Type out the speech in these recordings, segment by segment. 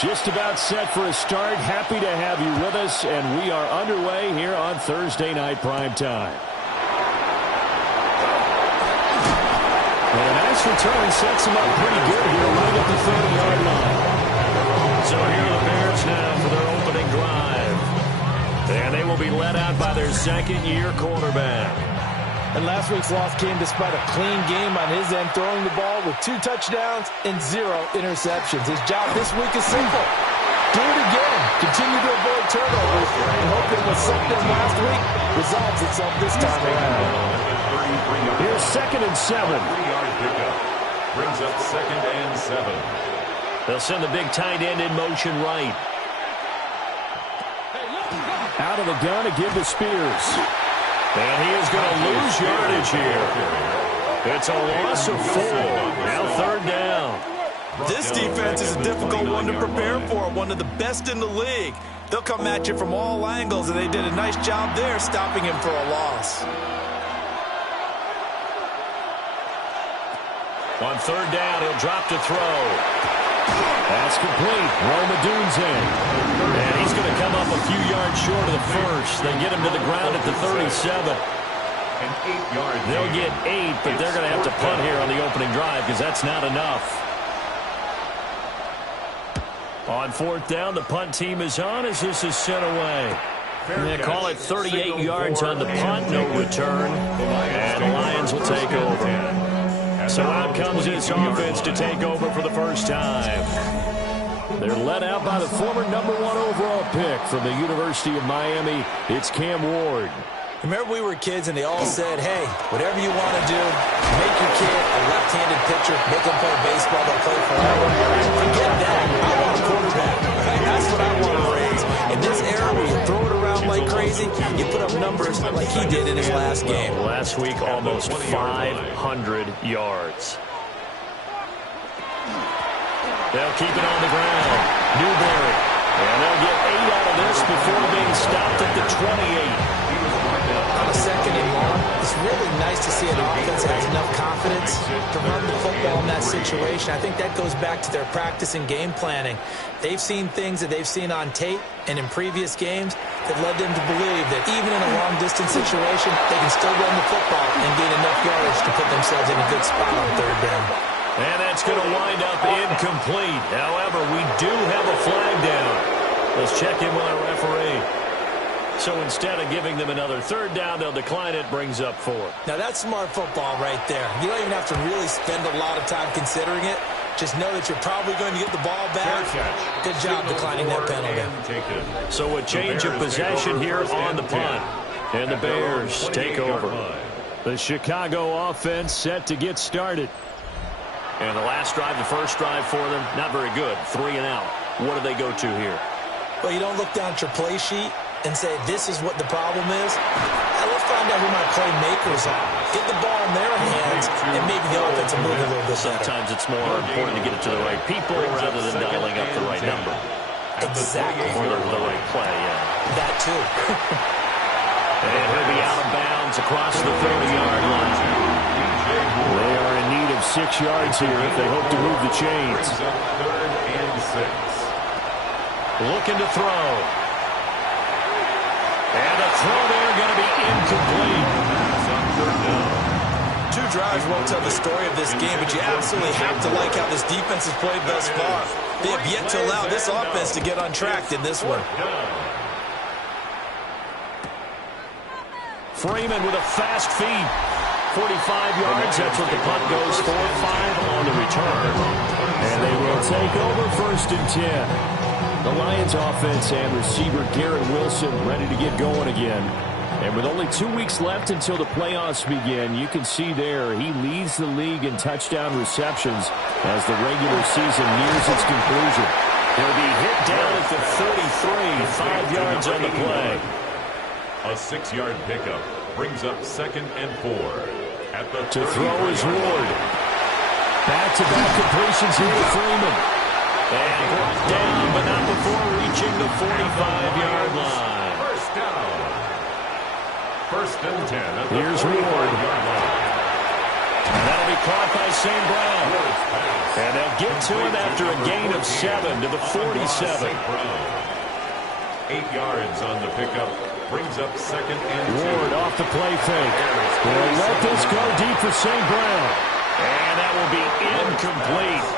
Just about set for a start. Happy to have you with us, and we are underway here on Thursday Night Primetime. And a nice return sets him up pretty good here right at the 30-yard line. So here are the Bears now for their opening drive. And they will be led out by their second-year quarterback. And last week's loss came despite a clean game on his end, throwing the ball with 2 touchdowns and 0 interceptions. His job this week is simple. Do it again. Continue to avoid turnovers and hope that what sucked them last week resolves itself this time around. Here's 2nd and 7. 3-yard pickup. Brings up 2nd and 7. They'll send the big tight end in motion right. Out of the gun to give to Spears. And he is going to lose yardage here. It's a loss of 4. Now 3rd down. This defense is a difficult one to prepare for, one of the best in the league. They'll come at you from all angles, and they did a nice job there stopping him for a loss. On 3rd down, he'll drop to throw. That's complete. Romadoon's in. And he's going to come up a few yards short of the first. They get him to the ground at the 37. An 8-yard. They'll get 8, but they're going to have to punt here on the opening drive because that's not enough. On 4th down, the punt team is on as this is sent away. They call it 38 yards on the punt, no return. And the Lions will take over. So out comes this offense to take over for the first time. They're led out by the former #1 overall pick from the University of Miami. It's Cam Ward. Remember we were kids and they all said, hey, whatever you want to do, make your kid a left-handed pitcher, make him play baseball, they'll play forever. Forget that. I want a quarterback. That's what I want to raise. In this era where you throw it around like crazy, you put up numbers like he did in his last game. Last week, almost 500 yards. They'll keep it on the ground. Newberry. And they'll get 8 out of this before being stopped at the 28. On a 2nd and long, it's really nice to see an offense that has enough confidence to run the football in that situation. I think that goes back to their practice and game planning. They've seen things that they've seen on tape and in previous games that led them to believe that even in a long-distance situation, they can still run the football and gain enough yardage to put themselves in a good spot on 3rd down. And that's going to wind up incomplete. However, we do have a flag down. Let's check in with our referee. So instead of giving them another 3rd down, they'll decline it, brings up 4. Now that's smart football right there. You don't even have to really spend a lot of time considering it. Just know that you're probably going to get the ball back. Good job declining that penalty. So a change of possession here on the punt. And the Bears take over. The Chicago offense set to get started. And the last drive, the first drive for them, not very good. 3 and out. What do they go to here? Well, you don't look down at your play sheet and say, this is what the problem is. Now, let's find out who my playmakers are. Get the ball in their hands, and maybe the offense will move a little bit better. Sometimes it's more important to get it to the right people rather than dialing up the right number. Exactly. Or the right play, yeah. That, too. And he'll be out of bounds across the 30-yard line. They are in need of 6 yards here if they hope to move the chains. 3rd and 6. Looking to throw. And a throw there going to be incomplete. 2 drives won't tell the story of this game, but you absolutely have to like how this defense has played thus far. They have yet to allow this offense to get untracked in this one. Freeman with a fast feed. 45 yards, that's what the punt goes for. 5 on the return. And they will take over 1st and 10. The Lions offense and receiver Garrett Wilson ready to get going again. And with only 2 weeks left until the playoffs begin, you can see there he leads the league in touchdown receptions as the regular season nears its conclusion. He'll be hit down at the 33, 5 yards on the play. A 6-yard pickup brings up 2nd and 4. At the to throw is Ward. Back-to-back completions here to Freeman. And brought down, but not before reaching the 45-yard line. First down. 1st and 10. Here's Ward. That'll be caught by St. Brown. And they'll get to him after a gain of 7 to the 47. 8 yards on the pickup. Brings up second and 2. Ward off the play fake. They'll let this go deep for St. Brown. And that will be incomplete.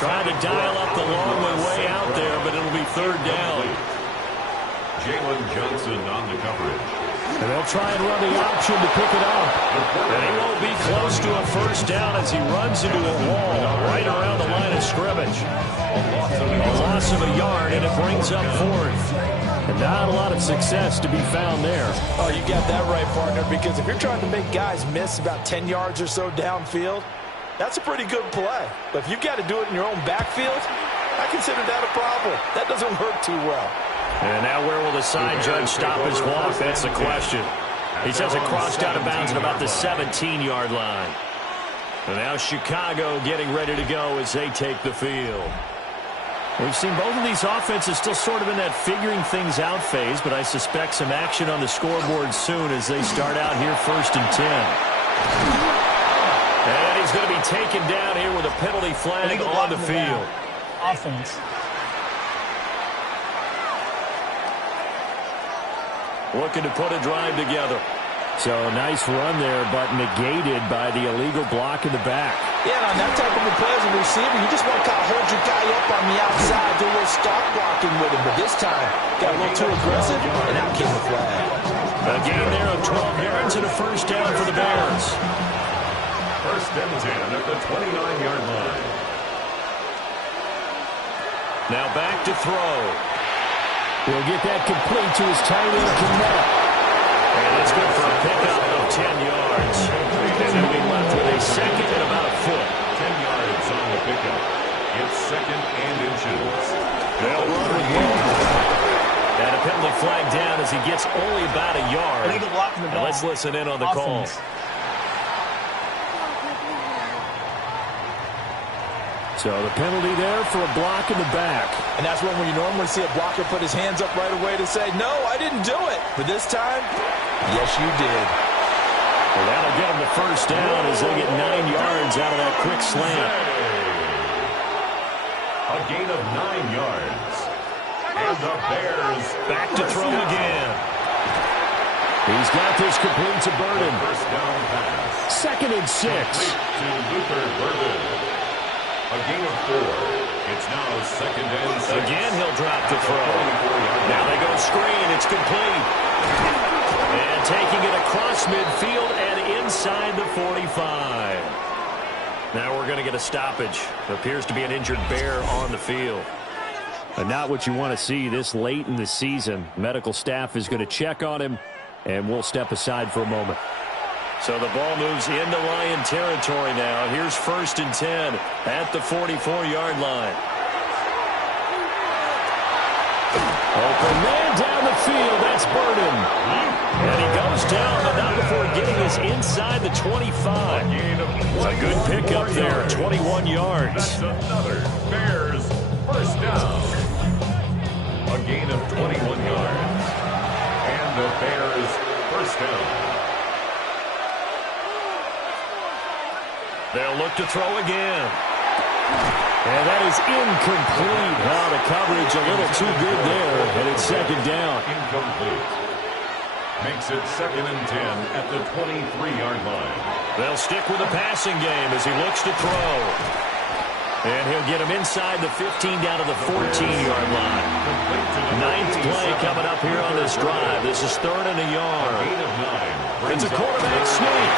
Trying to dial up the long way out there, but it'll be third down. Jalen Johnson on the coverage. And they'll try and run the option to pick it up. And he won't be close to a first down as he runs into a wall right around the line of scrimmage. A loss of a yard, and it brings up fourth. And not a lot of success to be found there. Oh, you got that right, partner, because if you're trying to make guys miss about 10 yards or so downfield, that's a pretty good play. But if you've got to do it in your own backfield, I consider that a problem. That doesn't work too well. And now where will the side judge stop his walk? That's the question. He says it crossed out of bounds at about the 17-yard line. And now Chicago getting ready to go as they take the field. We've seen both of these offenses still sort of in that figuring things out phase, but I suspect some action on the scoreboard soon as they start out here first and 10. And he's going to be taken down here with a penalty flag on the field. Offense. Looking to put a drive together. So nice run there, but negated by the illegal block in the back. Yeah, on that type of a play as a receiver, you just want to kind of hold your guy up on the outside, do a little stop blocking with him. But this time, got a little too aggressive, and out came the flag. A gain there of 12 yards and a first down for the Bears. First and 10 at the 29-yard line. Now back to throw. He'll get that complete to his tight end, Connect. And it's good for a pickup of 10 yards. And they'll be left with a second and about a foot. 10 yards on the pickup. It's second and inches. They'll run again. And a penalty flag down as he gets only about a yard. And let's listen in on the call. So the penalty there for a block in the back. And that's when you normally see a blocker put his hands up right away to say, no, I didn't do it. But this time, yes, you did. Well, that'll get him the first down as they get 9 yards out of that quick slant. A gain of 9 yards. And the Bears back to throw again. He's got this complete to Burden. First down pass. Second and 6. To Luther Burden. A gain of 4. It's now second and 6. Again, he'll drop to throw. Now they go screen. It's complete. And taking it across midfield and inside the 45. Now we're going to get a stoppage. There appears to be an injured Bear on the field. But not what you want to see this late in the season. Medical staff is going to check on him, and we'll step aside for a moment. So the ball moves into Lion territory now. Here's first and 10 at the 44-yard line. Open man down the field. That's Burden. And he goes down, but not before getting us inside the 25. It's a good pickup there, 21 yards. That's another Bears first down. A gain of 21 yards. And the Bears first down. They'll look to throw again. And that is incomplete. Now the coverage a little too good there, and it's second down. Incomplete. Makes it second and 10 at the 23-yard line. They'll stick with the passing game as he looks to throw. And he'll get him inside the 15 down to the 14-yard line. Ninth play coming up here on this drive. This is third and a yard. It's a quarterback sneak.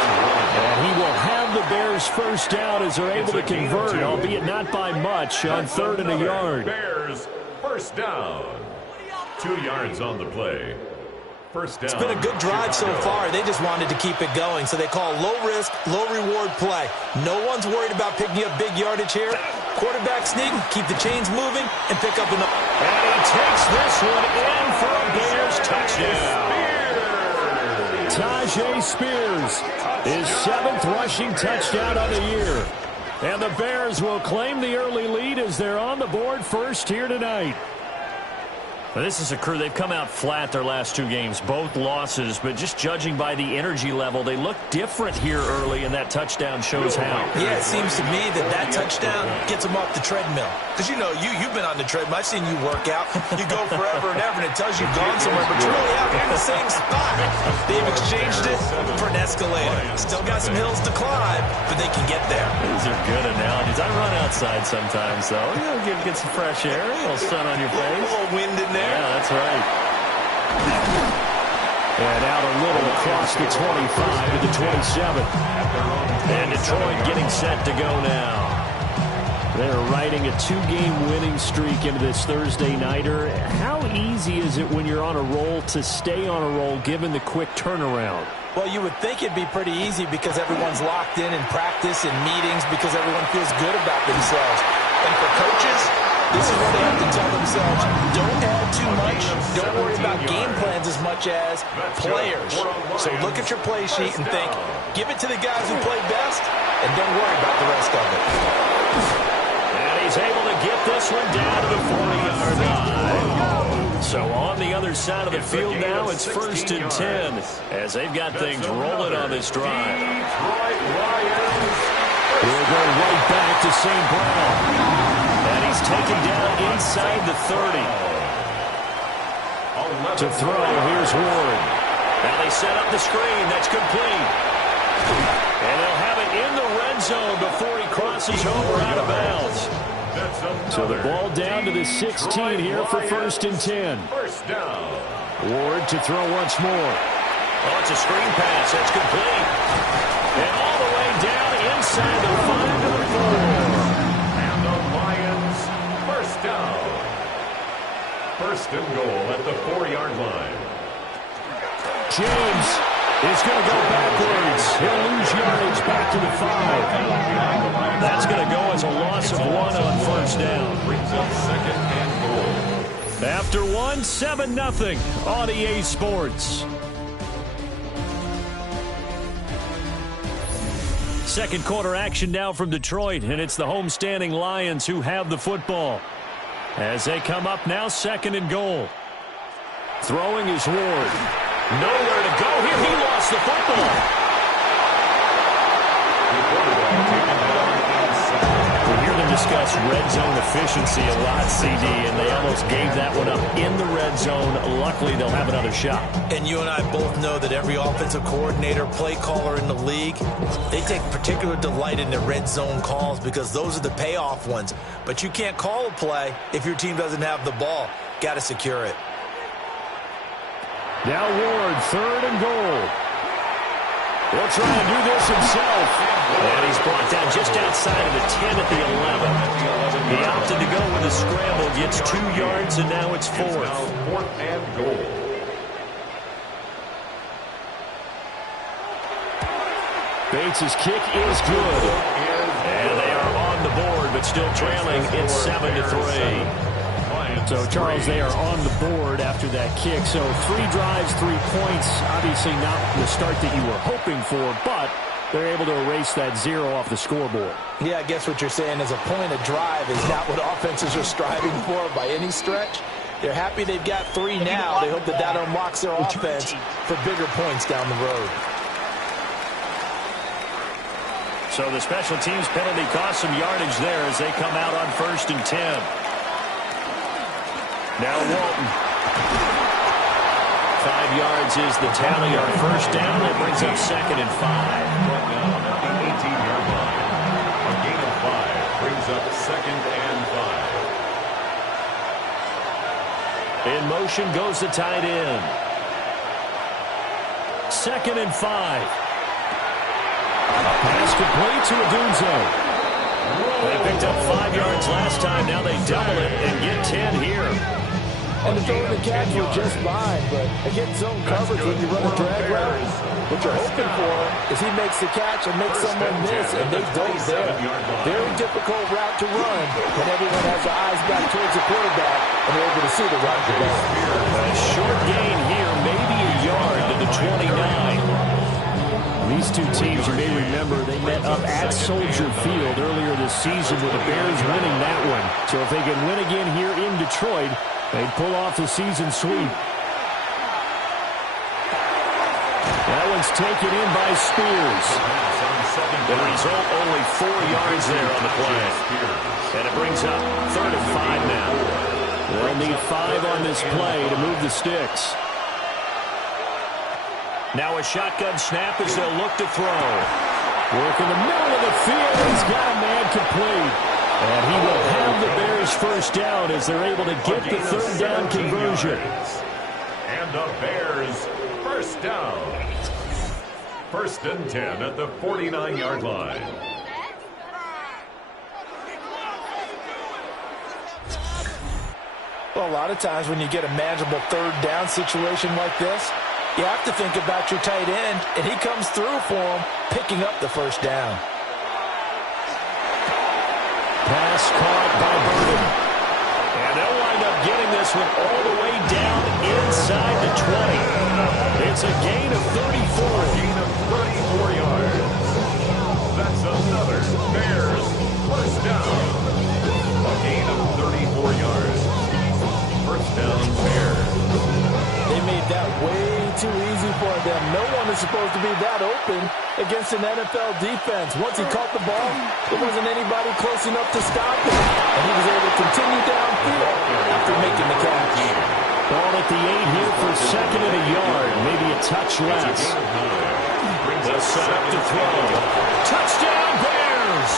And he will have the Bears first down as they're able to convert, albeit not by much, on third and a yard. Bears first down. 2 yards on the play. First down. It's been a good drive so far. They just wanted to keep it going, so they call low-risk, low-reward play. No one's worried about picking up big yardage here. Quarterback sneak, keep the chains moving, and pick up another. And he takes this one in for a Bears touchdown. Tajay Spears, his 7th rushing touchdown of the year. And the Bears will claim the early lead as they're on the board first here tonight. This is a crew. They've come out flat their last two games, both losses, but just judging by the energy level, they look different here early, and that touchdown shows how. Yeah, it seems to me that touchdown gets them off the treadmill. Because, you've been on the treadmill. I've seen you work out. You go forever and ever, and it tells you've gone somewhere, but you're really out here in the same spot. They've exchanged it for an escalator. Still got some hills to climb, but they can get there. These are good analogies. I run outside sometimes, though. Get some fresh air, a little sun on your face. A little wind in there. Yeah, that's right. And out a little across the 25 to the 27. And Detroit getting set to go now. They're riding a two-game winning streak into this Thursday nighter. How easy is it when you're on a roll to stay on a roll given the quick turnaround? Well, you would think it'd be pretty easy because everyone's locked in practice and meetings because everyone feels good about themselves. And for coaches, this is what they have to tell themselves. Don't add too much. Don't worry about game plans as much as players. So look at your play sheet and think, give it to the guys who play best, and don't worry about the rest of it. And he's able to get this one down to the 40-yard line. So on the other side of the field now, it's 1st and 10 as they've got things rolling on this drive. We'll go right back to St. Brown. And he's taken down inside the 30. To throw, here's Ward. Now they set up the screen. That's complete. And they'll have it in the red zone before he crosses over out of bounds. So the ball down to the 16 here for 1st and 10. Ward to throw once more. Oh, it's a screen pass. That's complete. And all the way down inside the 5 to the 4. And the Lions, first down. 1st and goal at the 4-yard line. James is going to go backwards. He'll lose yardage back to the 5. That's going to go as a loss of 1 on 1st down. Brings up 2nd and goal. After 1, 7-0 on EA Sports. Second quarter action now from Detroit, and it's the homestanding Lions who have the football. As they come up now, 2nd and goal. Throwing is Ward. Nowhere to go here. He lost the football. We hear them discuss red zone efficiency a lot, CD, and they almost gave that one up in the red zone. Luckily, they'll have another shot. And you and I both know that every offensive coordinator, play caller in the league, they take particular delight in their red zone calls because those are the payoff ones. But you can't call a play if your team doesn't have the ball. Got to secure it. Now Ward, 3rd and goal. He'll try and do this himself. And he's brought down just outside of the 10 at the 11. He opted to go with a scramble, gets 2 yards, and now it's 4th. 4th and goal. Bates' kick is good. And they are on the board, but still trailing. It's 7-3. So, Charles, they are on the board after that kick. So 3 drives, 3 points. Obviously not the start that you were hoping for, but they're able to erase that 0 off the scoreboard. Yeah, I guess what you're saying is a point of drive is not what offenses are striving for by any stretch. They're happy they've got 3 now. They hope that unlocks their offense for bigger points down the road. So the special teams penalty cost some yardage there as they come out on 1st and 10. Now Walton. 5 yards is the tally. Our 1st down. That brings up 2nd and 5. Brought down at the 18-yard line. A gain of 5 brings up 2nd and 5. In motion goes the tight end. 2nd and 5. Pass complete to Odunze. They picked up 5 yards last time. Now they double it and get 10 here. And the throw and the catch were just fine, but against zone coverage when you run a drag route, what you're hoping for is he makes the catch and makes someone miss, and they don't there. Very difficult route to run when everyone has their eyes back towards the quarterback and they're able to see the route to go. A short gain here, maybe a yard to the 29. These two teams, you may remember, they met up at Soldier Field earlier this season with the Bears winning that one. So if they can win again here in Detroit, They pull off the season sweep. That one's taken in by Spears. The result, only 4 yards there on the play. And it brings up 3rd and 5 now. They'll need 5 on this play to move the sticks. Now a shotgun snap as they'll look to throw. Work in the middle of the field. He's got a man complete. And he will have the Bears first down as they're able to get the 3rd down conversion. And the Bears first down. 1st and 10 at the 49-yard line. Well, a lot of times when you get a manageable 3rd down situation like this, you have to think about your tight end, and he comes through for him, picking up the 1st down. Pass caught by Burden. And they'll wind up getting this one all the way down inside the 20. It's a gain of 34. A gain of 34 yards. That's another Bears first down. A gain of 34 yards. First down, Bears. They made that way too easy for them. No one is supposed to be that open against an NFL defense. Once he caught the ball, there wasn't anybody close enough to stop him. And he was able to continue downfield after making the catch. Ball at the 8 here for 2nd and a yard. Maybe a touch less. They'll set up to throw. Touchdown, Bears!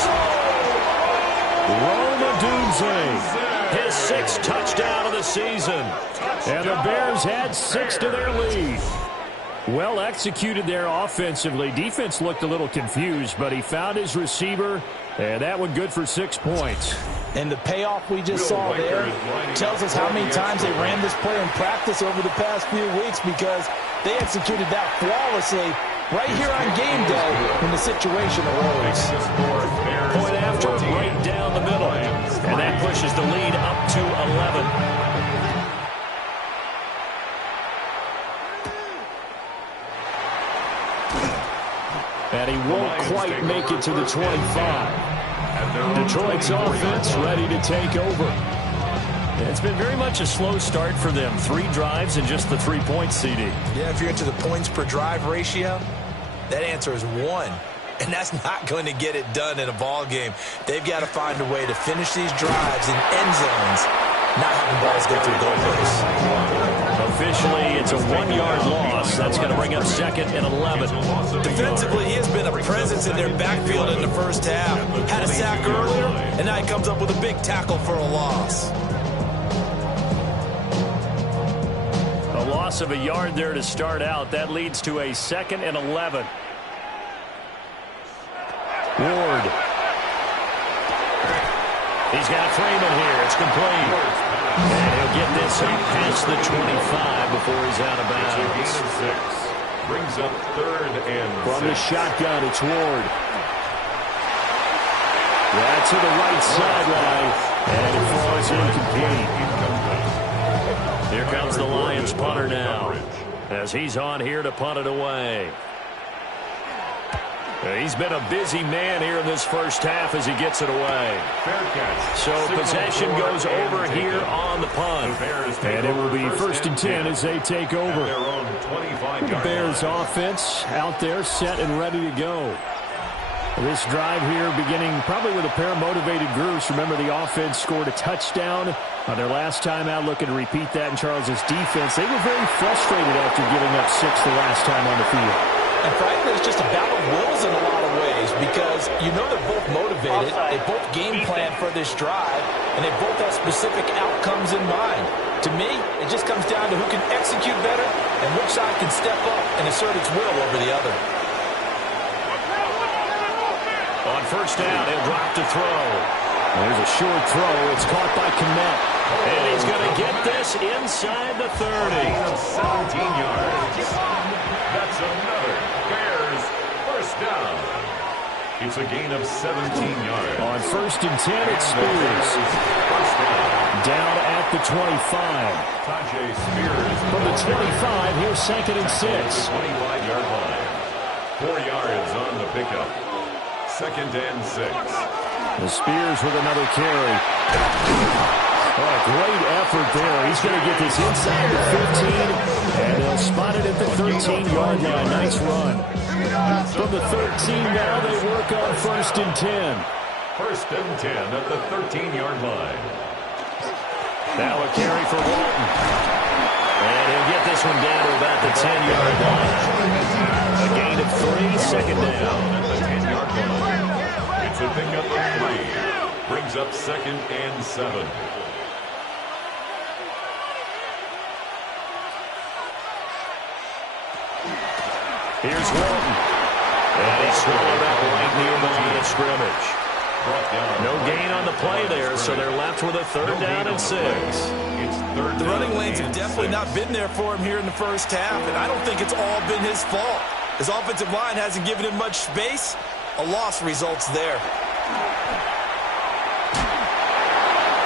Rome Odunze. His 6th touchdown of the season. And the Bears had 6 to their lead. Well executed there offensively. Defense looked a little confused, but he found his receiver, and that one good for 6 points. And the payoff we just saw there tells us how many times they ran this play in practice over the past few weeks, because they executed that flawlessly right here on game day when the situation arose. Point after, right down the middle. And that pushes the lead up to 11. And he won't quite make it to the 25. Detroit's offense ready to take over. It's been very much a slow start for them. 3 drives and just the 3 points, CD. Yeah, if you're into the points per drive ratio, that answer is 1. And that's not going to get it done in a ball game. They've got to find a way to finish these drives in end zones, not having balls go through goalposts. Officially, it's a 1-yard loss. That's going to bring up 2nd and 11. Defensively, he has been a presence in their backfield in the first half. Had a sack earlier, and now he comes up with a big tackle for a loss. A loss of a yard there to start out. That leads to a 2nd and 11. Ward. He's got Freeman here. It's complete. And he'll get this up past the 25 before he's out of bounds. 6. Brings up 3rd and 6. From the shotgun, it's Ward. That's to the right sideline. And it falls incomplete. Here comes the Lions punter now, as he's on here to punt it away. He's been a busy man here in this first half as he gets it away. So possession goes over here on the punt. And it will be 1st and 10 as they take over. The Bears offense out there set and ready to go. This drive here beginning probably with a pair of motivated groups. Remember, the offense scored a touchdown on their last time out, looking to repeat that in Charles's defense. They were very frustrated after giving up 6 the last time on the field. And frankly, it's just a battle of wills in a lot of ways, because you know they're both motivated, they both game plan for this drive, and they both have specific outcomes in mind. To me, it just comes down to who can execute better and which side can step up and assert its will over the other. On 1st down, he'll drop to throw. There's a short throw. It's caught by Kmet. And he's going to get this inside the 30. 17 yards. That's another Bears first down. It's a gain of 17 yards. On 1st and 10, it's Spears. First down. Down at the 25. Tajay Spears. From the 25, here's 2nd and 6. 25-yard line. 4 yards on the pickup. 2nd and 6. The Spears with another carry. Oh, great effort there. He's going to get this inside the 15, and they'll spot it at the 13-yard line. Nice run. From the 13 now, they work on 1st and 10. 1st and 10 at the 13-yard line. Now a carry for Walton. And he'll get this one down to about the 10-yard line. A gain of 3, 2nd down. At the 10-yard line. It's a pickup of 3. Brings up 2nd and 7. Here's Walton. And he swallowed up right near the line of scrimmage. No gain on the play there, so they're left with a 3rd down and 6. The running lanes have definitely not been there for him here in the first half, and I don't think it's all been his fault. His offensive line hasn't given him much space. A loss results there.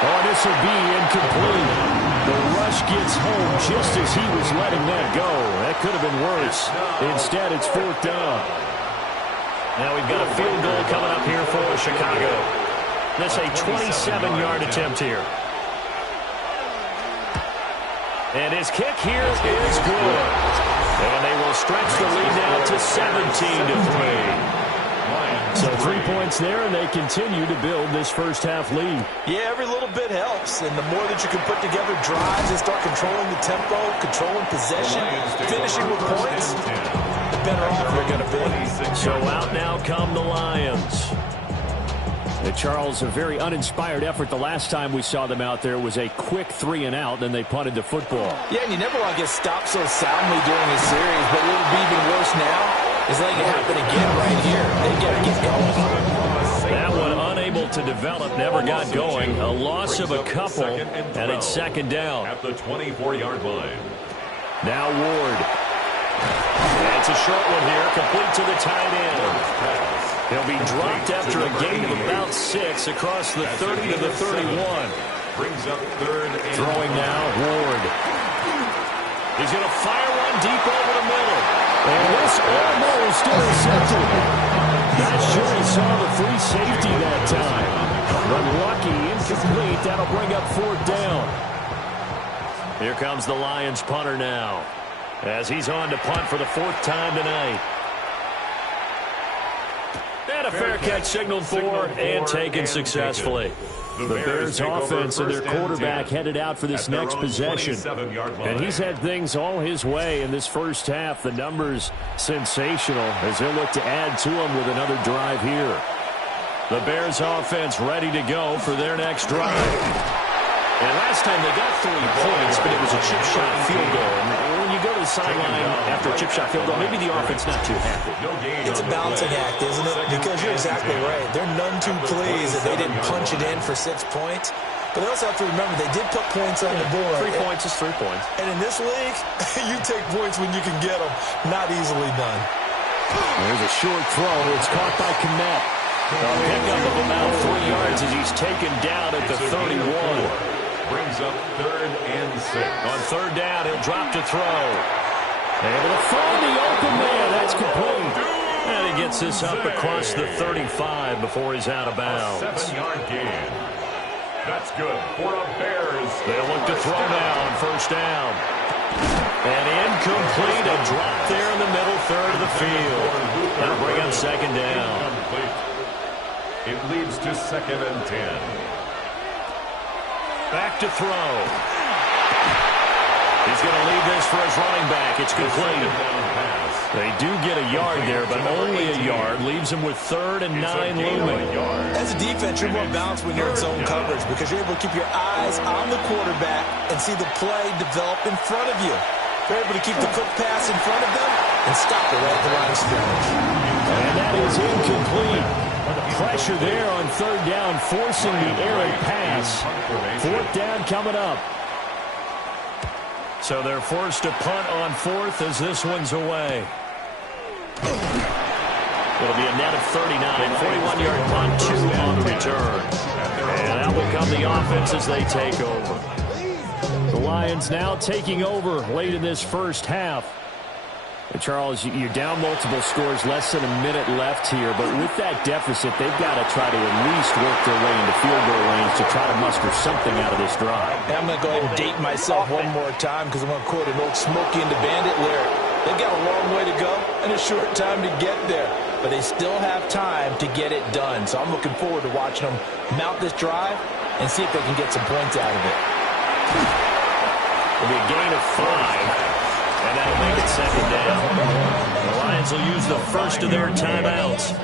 Oh, this will be incomplete. The rush gets home just as he was letting that go. That could have been worse. Instead, it's 4th down. Now we've got a field goal coming up here for Chicago. This a 27-yard attempt here. And his kick here is good. And they will stretch the lead now to 17-3. So 3 points there, and they continue to build this first half lead. Yeah, every little bit helps. And the more that you can put together drives and start controlling the tempo, controlling possession, finishing with points, the better off you're going to be. So out now come the Lions. Charles, a very uninspired effort. The last time we saw them out there was a quick 3 and out, then they punted the football. Yeah, and you never want to get stopped so soundly during a series, but what would be even worse now is letting it happen again right here. They got to get going. That one unable to develop, never got going. A loss of a couple, and it's 2nd down. At the 24-yard line. Now Ward. That's a short one here, complete to the tight end. He'll be dropped after a gain of about 6 across the 30 to the 31. Brings up 3rd and throwing now, Ward. He's going to fire one deep over the middle. And this almost intercepted. Not sure he saw the free safety that time. But lucky, incomplete. That'll bring up 4th down. Here comes the Lions punter now, as he's on to punt for the 4th time tonight. And a fair catch signaled for and taken successfully. The Bears offense and their quarterback headed out for this next possession. And he's had things all his way in this first half. The numbers sensational as they'll look to add to them with another drive here. The Bears offense ready to go for their next drive. And last time they got 3 points, but it was a chip shot field goal. And when you go to the sideline after a chip shot field goal, maybe the offense not too happy. It's a balancing act, isn't it? Because you're exactly right. They're none too pleased that they didn't punch it in for 6 points. But they also have to remember they did put points on the board. 3 points is 3 points. And in this league, you take points when you can get them. Not easily done. There's a short throw. It's caught by Kmet. A pickup of about 3 yards as he's taken down at the 31. Brings up 3rd and 6. On 3rd down, he'll drop to throw. Able to find the open man. That's complete. And he gets this up across the 35 before he's out of bounds. A 7-yard gain. That's good for the Bears. They'll look to throw now on 1st down. And incomplete. A drop there in the middle 3rd of the field. That'll bring up 2nd down. It leads to 2nd and 10. Back to throw. He's going to leave this for his running back. It's complete. They do get a yard there, but only a yard. Leaves him with 3rd and 9 looming. As a defense, you're more balanced when you're in zone coverage because you're able to keep your eyes on the quarterback and see the play develop in front of you. You're able to keep the quick pass in front of them and stop it right at the line of scrimmage. And that is incomplete. Pressure there on 3rd down, forcing the errant pass. 4th down coming up. So they're forced to punt on 4th as this one's away. It'll be a net of 39, 41-yard punt, 2 on the return. And that will come the offense as they take over. The Lions now taking over late in this first half. And Charles, you're down multiple scores, less than a minute left here, but with that deficit, they've got to try to at least work their way into field goal range to try to muster something out of this drive. I'm going to go ahead and date myself one more time because I'm going to quote an old Smokey and the Bandit lyric. They've got a long way to go and a short time to get there, but they still have time to get it done. So I'm looking forward to watching them mount this drive and see if they can get some points out of it. It'll be a gain of 5. And that'll make it second down. The Lions will use the first of their timeouts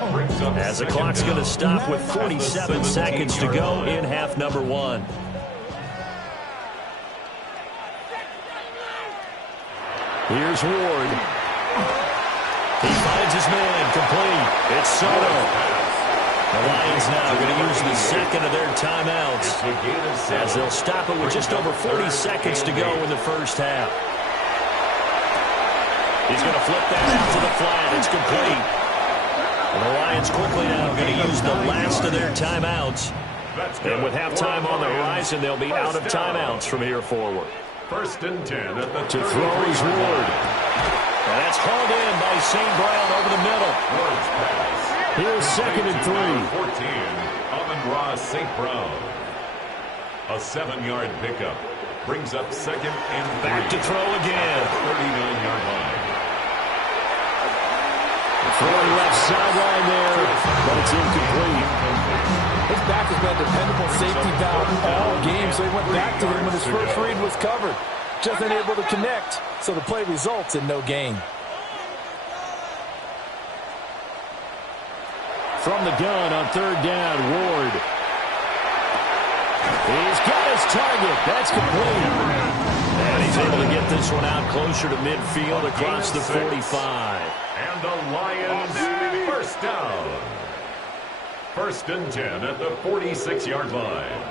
as the clock's going to stop with 47 seconds to go in half number 1. Here's Ward. He finds his man complete. It's Soto. The Lions now going to use the second of their timeouts as they'll stop it with just over 40 seconds to go in the first half. He's going to flip that out to the flat. It's complete. And the Lions quickly now going to use the last of their timeouts. And with halftime on the horizon, they'll be out of timeouts from here forward. First and 10 at the to throw is Ward. And that's hauled in by St. Brown over the middle. Here's second and 3. 14, Amon-Ra St. Brown. A 7-yard pickup. Brings up second and 3. Back to throw again. 39-yard line. Throwing left sideline there, but it's incomplete. His back has been a dependable safety valve all game, so he went back to him when his first read was covered. Just unable to connect, so the play results in no gain. From the gun on third down, Ward. He's got his target. That's complete. And he's able to get this one out closer to midfield across the 45. And the Lions first down. First and 10 at the 46-yard line.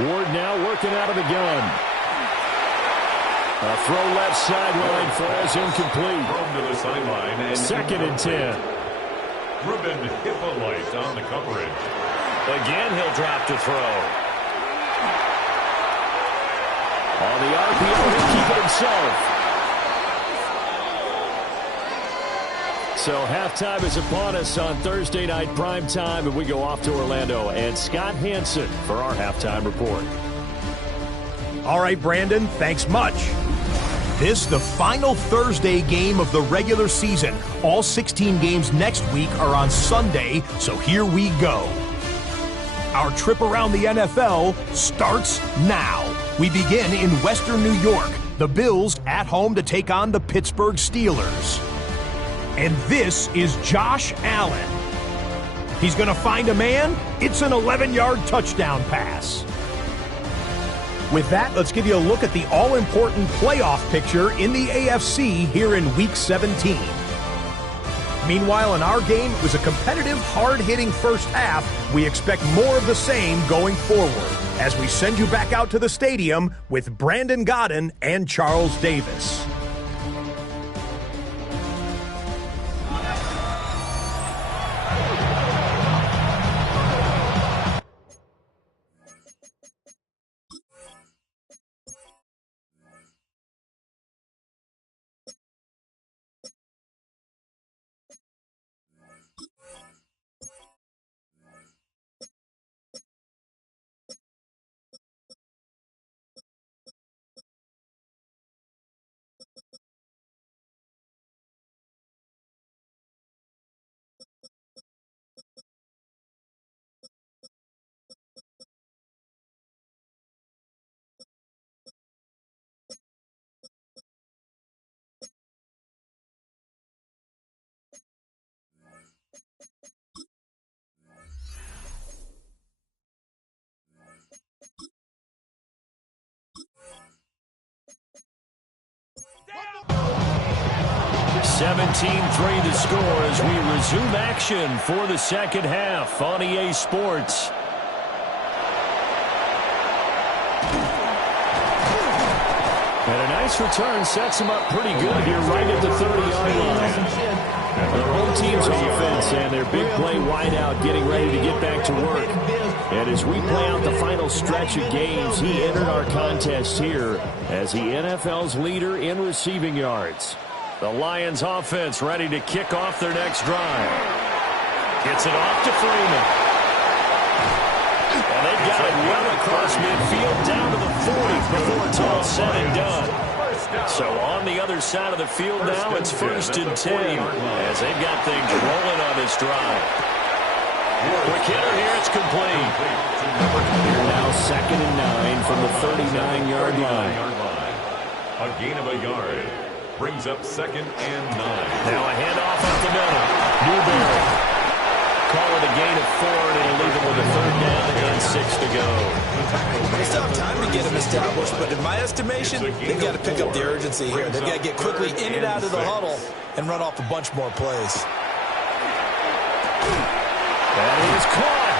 Ward now working out of the gun. A throw left sideline falls incomplete. Thrown to the sideline. And second and 10. Ruben Hippolyte on the coverage. Again, he'll drop to throw. On the RPO, he'll keep it himself. So halftime is upon us on Thursday night primetime, and we go off to Orlando. And Scott Hansen for our halftime report. All right, Brandon, thanks much. This, the final Thursday game of the regular season. All 16 games next week are on Sunday, so here we go. Our trip around the NFL starts now. We begin in Western New York. The Bills at home to take on the Pittsburgh Steelers. And this is Josh Allen. He's going to find a man. It's an 11-yard touchdown pass. With that, let's give you a look at the all-important playoff picture in the AFC here in Week 17. Meanwhile, in our game, it was a competitive, hard-hitting first half. We expect more of the same going forward as we send you back out to the stadium with Brandon Godden and Charles Davis. (17-3) the score as we resume action for the second half on EA Sports. And a nice return sets them up pretty good here right at the 30-yard line. The home team's offense and their big play wideout getting ready to get back to work. And as we play out the final stretch of games, he entered our contest here as the NFL's leader in receiving yards. The Lions offense ready to kick off their next drive. Gets it off to Freeman. And they've got it well across midfield down to the 40 before it's all said and done. So on the other side of the field now, it's 1st and 10 as they've got things rolling on this drive. Quick hitter here, it's complete. Here now 2nd and 9 from the 39-yard line. A gain of a yard brings up 2nd and 9. Now a handoff up the middle. Newberry. Call it a gain of 4, and it'll leave them with a 3rd down and 6 to go. They still have time to get them established, but in my estimation, they've got to pick up the urgency here. They've got to get quickly in and out of the huddle and run off a bunch more plays. And he is caught.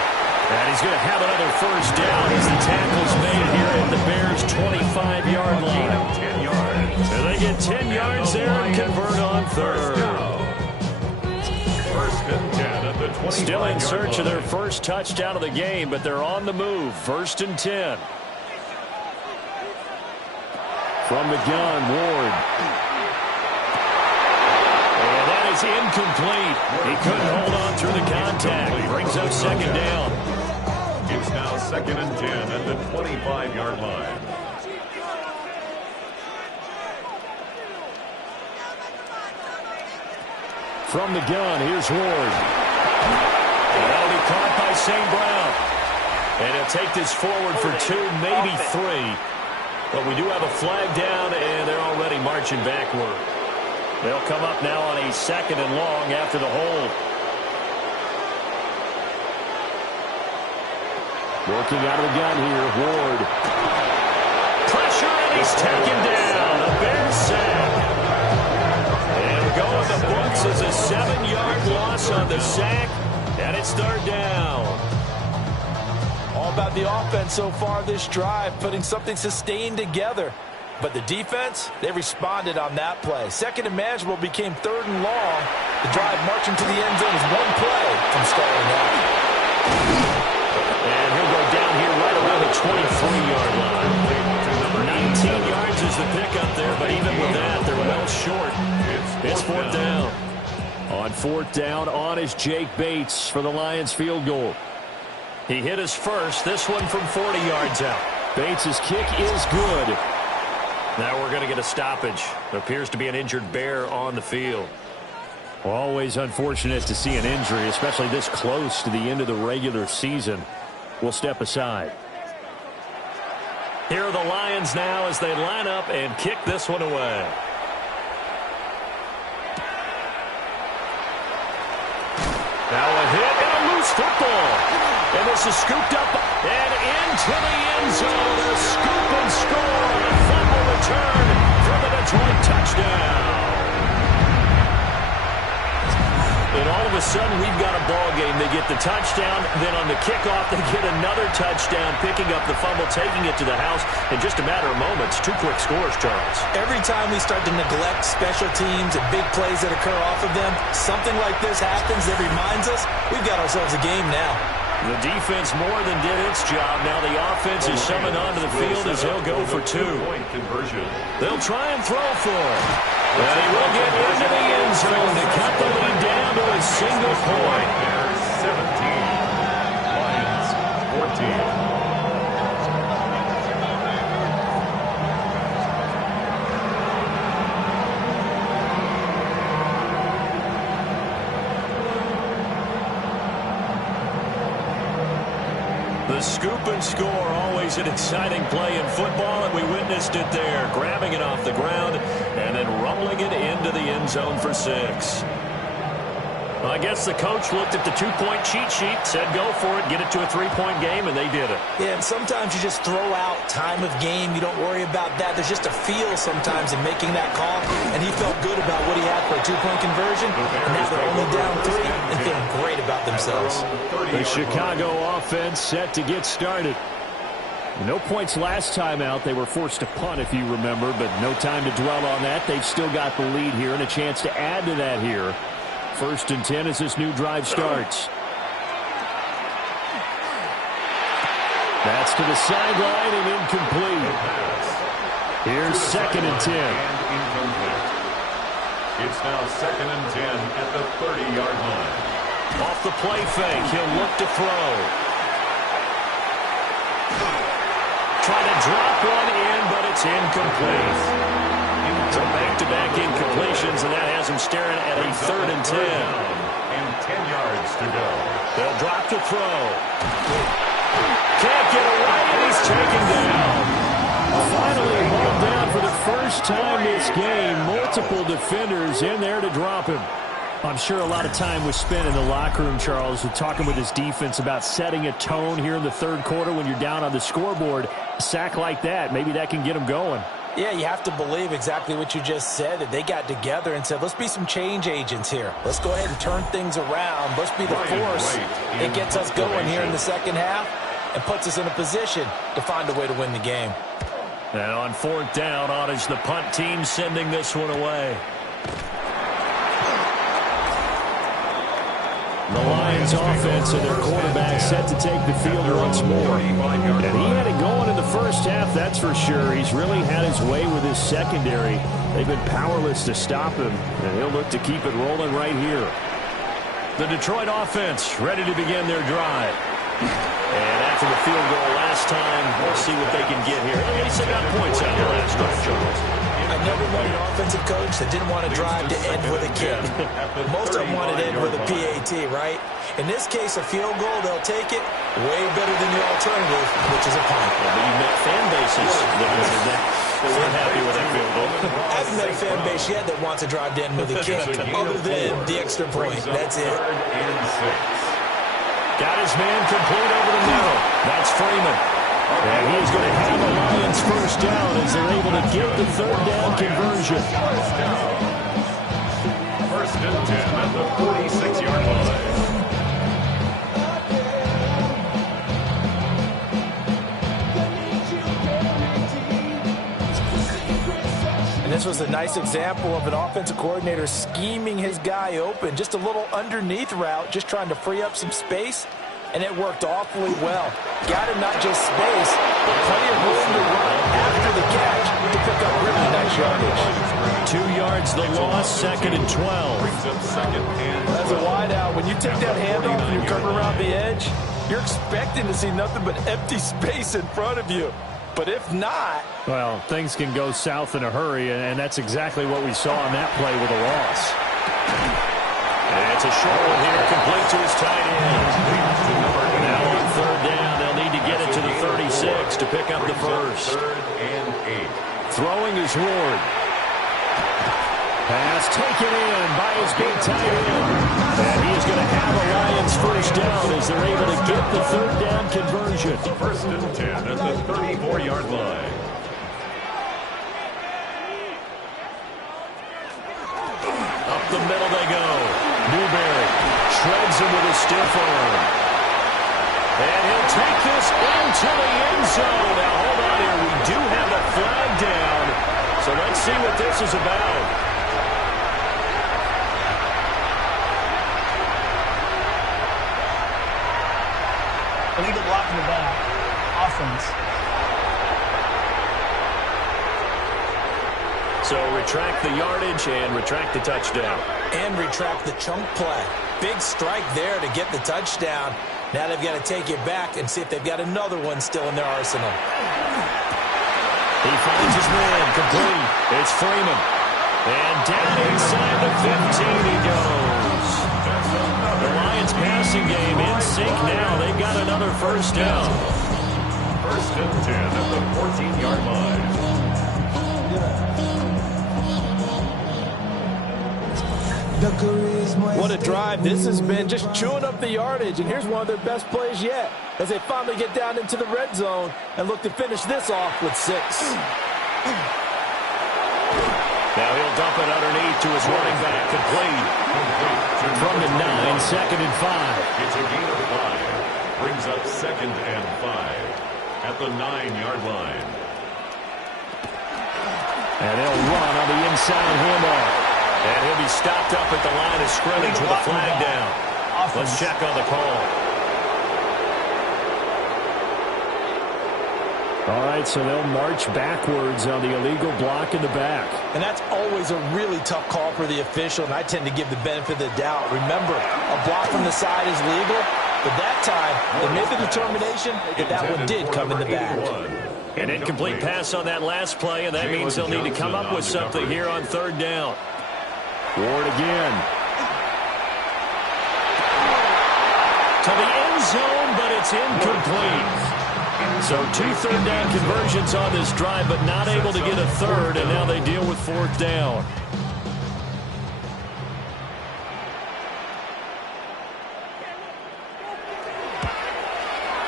And he's going to have another 1st down as the tackle's made here at the Bears' 25-yard line. 10 yards. And they get 10 yards there and convert on 3rd. 1st and 10 at the 25. Still in search of their first touchdown of the game, but they're on the move. 1st and 10. From the gun, Ward. And that is incomplete. He couldn't hold on through the contact. Brings up 2nd down. It's now 2nd and 10 at the 25-yard line. From the gun, here's Ward. And that'll be caught by St. Brown. And he'll take this forward for 2, maybe 3. But we do have a flag down, and they're already marching backward. They'll come up now on a 2nd and long after the hold. Working out of the gun here, Ward. Pressure, and he's taken down. The Bears sack. And going the books as a 7-yard loss on the sack, and it's 3rd down. All about the offense so far this drive, putting something sustained together. But the defense, they responded on that play. 2nd and manageable became 3rd and long. The drive marching to the end zone is 1 play from stalling out. And he'll go down here right around the 23-yard line. 19 yards is the pickup there, but even with that, they're well short. It's 4th down. On 4th down, on is Jake Bates for the Lions field goal. He hit his first, this one from 40 yards out. Bates' kick is good. Now we're going to get a stoppage. There appears to be an injured Bear on the field. Always unfortunate to see an injury, especially this close to the end of the regular season. We'll step aside. Here are the Lions now as they line up and kick this one away. Now a hit and a loose football. And this is scooped up and into the end zone. A scoop and score. A fumble return for the Detroit touchdown. And all of a sudden, we've got a ball game. They get the touchdown, then on the kickoff, they get another touchdown, picking up the fumble, taking it to the house in just a matter of moments. 2 quick scores, Charles. Every time we start to neglect special teams and big plays that occur off of them, something like this happens that reminds us we've got ourselves a game now. The defense more than did its job. Now the offense is summoned onto the field as they'll go for 2. They'll try and throw for it. And he will get into the end zone to cut the lead down to a single point. 17. Lions 14. The scoop and score, always an exciting play in football, and we witnessed it there, grabbing it off the ground and then rumbling it into the end zone for 6. Well, I guess the coach looked at the 2-point cheat sheet, said go for it, get it to a 3-point game, and they did it. Yeah, and sometimes you just throw out time of game. You don't worry about that. There's just a feel sometimes in making that call, and he felt good about what he had for a 2-point conversion, and now they're only down 3 and feeling great about themselves. The Chicago offense set to get started. No points last time out. They were forced to punt, if you remember, but no time to dwell on that. They've still got the lead here and a chance to add to that here. 1st and 10 as this new drive starts. That's to the sideline and incomplete. Here's 2nd and 10. It's now 2nd and 10 at the 30-yard line. Off the play fake, he'll look to throw. Trying to drop one in, but it's incomplete. So back-to-back incompletions, and that has him staring at a 3rd and 10. And 10 yards to go. They'll drop to throw. Can't get away, and he's taken down. Finally hauled down for the first time this game. Multiple defenders in there to drop him. I'm sure a lot of time was spent in the locker room, Charles, with talking with his defense about setting a tone here in the 3rd quarter when you're down on the scoreboard. A sack like that, maybe that can get him going. Yeah, you have to believe exactly what you just said, that they got together and said, let's be some change agents here. Let's go ahead and turn things around. Let's be the force that gets us going here in the 2nd half and puts us in a position to find a way to win the game. And on 4th down, on is the punt team sending this one away. The Lions offense and their quarterback set to take the field once more. And he had it going in the first half, that's for sure. He's really had his way with his secondary. They've been powerless to stop him, and he'll look to keep it rolling right here. The Detroit offense ready to begin their drive. And after the field goal last time, we'll see what they can get here. At least they got points out the last drive, Charles. I never wanted an offensive coach that didn't want to drive to end with a kick. Most of them wanted to end with a PAT, right? In this case, a field goal, they'll take it way better than the alternative, which is a punt. But you've met fan bases that wanted that. They weren't happy with that field goal. I haven't met a fan base yet that wants to drive to end with a kick, other than the extra point. That's it. Got his man complete over the middle. That's Freeman. And he is going to have the Lions first down as they're able to get the 3rd down conversion. 1st and 10 at the 46-yard line. And this was a nice example of an offensive coordinator scheming his guy open. Just a little underneath route, just trying to free up some space. And it worked awfully well. Got him not just space, but plenty of room to run after the catch to pick up really nice yardage. 2 yards the loss, 2nd and 12. As a wide out, when you take that handoff and you're coming around the edge, you're expecting to see nothing but empty space in front of you. But if not... Well, things can go south in a hurry, and that's exactly what we saw on that play with a loss. And it's a short one here, complete to his tight end. Now on 3rd down, they'll need to get it to the 36 to pick up the first. 3rd and 8. Throwing is Ward. Pass taken in by his big tight end. And he is going to have a Lions first down as they're able to get the 3rd down conversion. 1st and 10 at the 34-yard line. Up the middle they go. Newberry shreds him with a stiff arm. And he'll take this into the end zone. Now, hold on here. We do have a flag down. So let's see what this is about. Illegal block in the back. Offense. So retract the yardage and retract the touchdown. And retract the chunk play. Big strike there to get the touchdown. Now they've got to take it back and see if they've got another one still in their arsenal. He finds his man complete. It's Freeman. And down inside the 15 he goes. The Lions passing game in sync now. They've got another first down. 1st and 10 at the 14-yard line. What a drive this has been, just chewing up the yardage. And here's one of their best plays yet as they finally get down into the red zone and look to finish this off with 6. Now he'll dump it underneath to his running back, complete. From the 9, 2nd and 5. It's a gain of 5. Brings up 2nd and 5 at the 9-yard line. And they'll run on the inside handoff. And he'll be stopped up at the line of scrimmage with a flag down. Let's check on the call. All right, so they'll march backwards on the illegal block in the back. And that's always a really tough call for the official, and I tend to give the benefit of the doubt. Remember, a block from the side is legal, but that time, they made the determination that one did come in the back. An incomplete pass on that last play, and that means they'll need to come up with something here on third down. Ward again. To the end zone, but it's incomplete. So 2 third down conversions on this drive, but not able to get a third, and now they deal with fourth down.